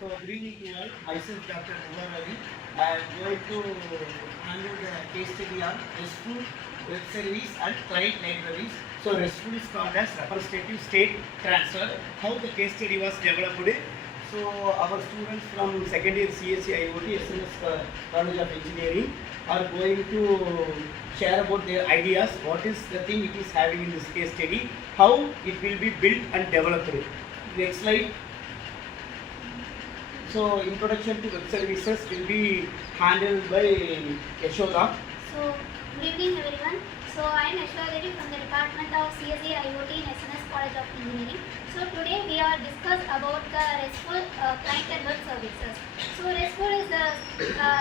So, good evening all. Myself Dr. Ravi. I am going to handle the case study on RESTful web service and client libraries. So, RESTful is called as representative state transfer. How the case study was developed. So, our students from second year CSC IoT SNS College of Engineering are going to share about their ideas. What is the thing it is having in this case study? How it will be built and developed. Next slide. So, introduction to web services will be handled by Yashoda. So, good evening everyone. So, I am Yashoda from the Department of CSA IoT in SNS College of Engineering. So, today we are discuss about the RESTful client and web services. So, RESTful is the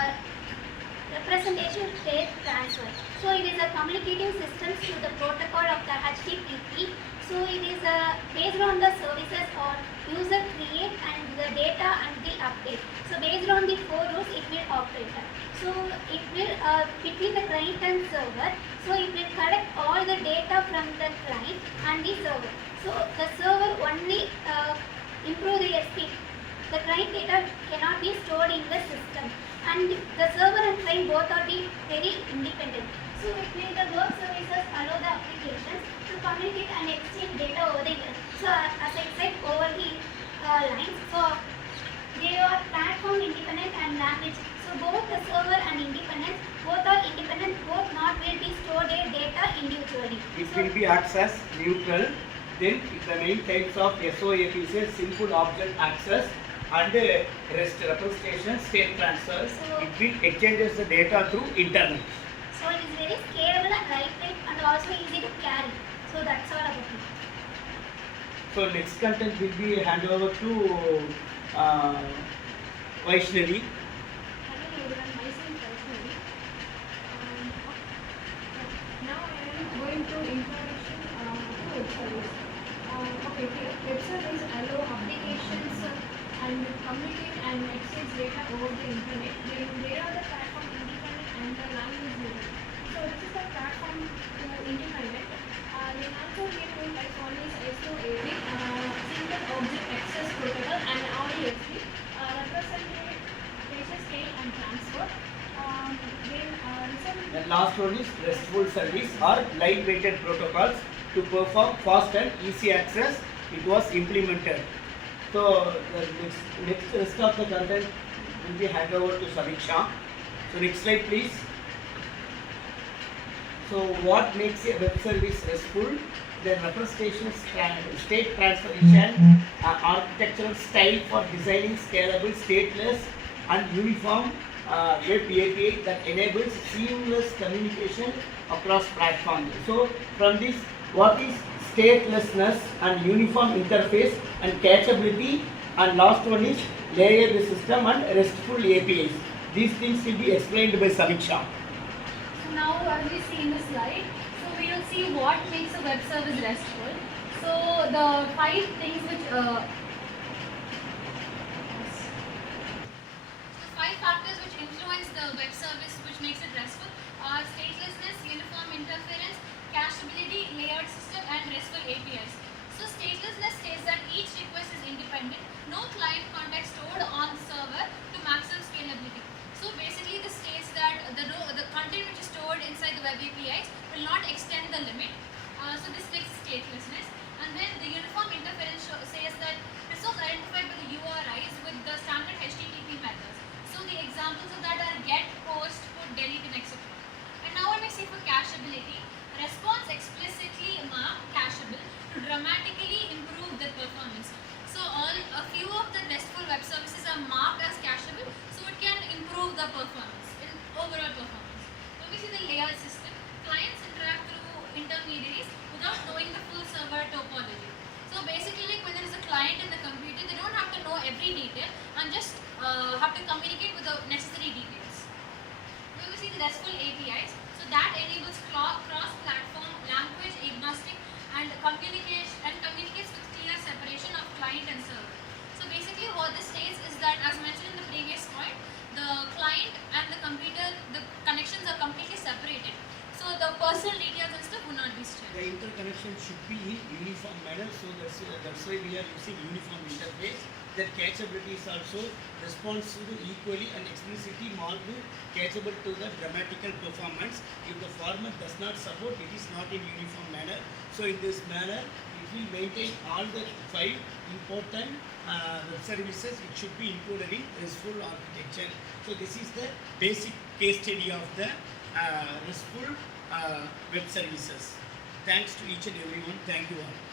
representation state transfer. So, it is a communicating system to the protocol of the HTTP. So, it is based on the services or user create and the data and the update. So, based on the 4 rules, it will operate. So, it will between the client and server. So, it will collect all the data from the client and the server. So, the server only improve the speed. The client data cannot be stored in the system, and the server and client both are very independent. So, between the web services allow the applications to communicate and exchange data over the internet. So, as I said over the lines, so they are platform independent and language. So, both the server and independent, both are independent, both not will be stored their data individually. It will be access neutral. Then the main types of SOAP is simple object access and REST representation state transfer. So, it will exchanges the data through internet. So, it is very scalable and lightweight and also easy to carry. So, that's all about it. So next content will be handed over to Vaishnavi. Hello everyone, myself Vaishnavi. Now I am going to introduction to web service. Okay, web service allow applications and communicate and exchange data over the internet. They are the platform independent and the language level. So this is the platform to independent. Then also we have two types. One is SOAP, single object access protocol, and REST, representation state and transfer. The last one is RESTful service or lightweighted protocols to perform fast and easy access. It was implemented. So the next rest of the content will be handed over to Samiksha. So next slide please. So what makes a web service RESTful? The representation state transfer is an architectural style for designing scalable, stateless and uniform web API that enables seamless communication across platforms. So from this, what is statelessness and uniform interface and cacheability, and last one is layer the system and RESTful APIs. These things will be explained by Samiksha. So now as we see in the slide, so we will see what makes a web service RESTful. So the 5 things which the 5 factors which influence the web service which makes it RESTful are statelessness, uniform interference, cacheability, layered system and RESTful APIs. So statelessness states that each request is independent, no client context stored on server to maximum scalability. So basically this states that the content which is stored inside the web APIs will not extend the limit. So this takes statelessness. And then the uniform interference says that results identified by the URIs with the standard HTTP methods. So the examples of that are get, post, put, delete and etc. And now when we see for cacheability, response explicitly marked cacheable to dramatically improve the performance. So a few of the RESTful web services are marked as cacheable, so it can improve the performance, in overall performance. When we see the layer system, clients interact through intermediaries without knowing the full server topology. So basically, like when there is a client in the computer, they don't have to know every detail and just have to communicate with the necessary details. When we see the RESTful APIs, so that enables cross-platform, language agnostic and communicates with clear separation of client and server. So basically what this states is that, as mentioned in the previous point, the client and the computer, the connections are completely separated. So the personal details and stuff will not be shared. The interconnection should be in uniform manner. manner. So that's why we are using uniform interface. That catchability is also responsive equally and explicitly marked catchable to the grammatical performance. If the format does not support, it is not in uniform manner. So in this manner, it will maintain all the 5 important web services which should be included in RESTful architecture. So this is the basic case study of the RESTful web services. Thanks to each and everyone. Thank you all.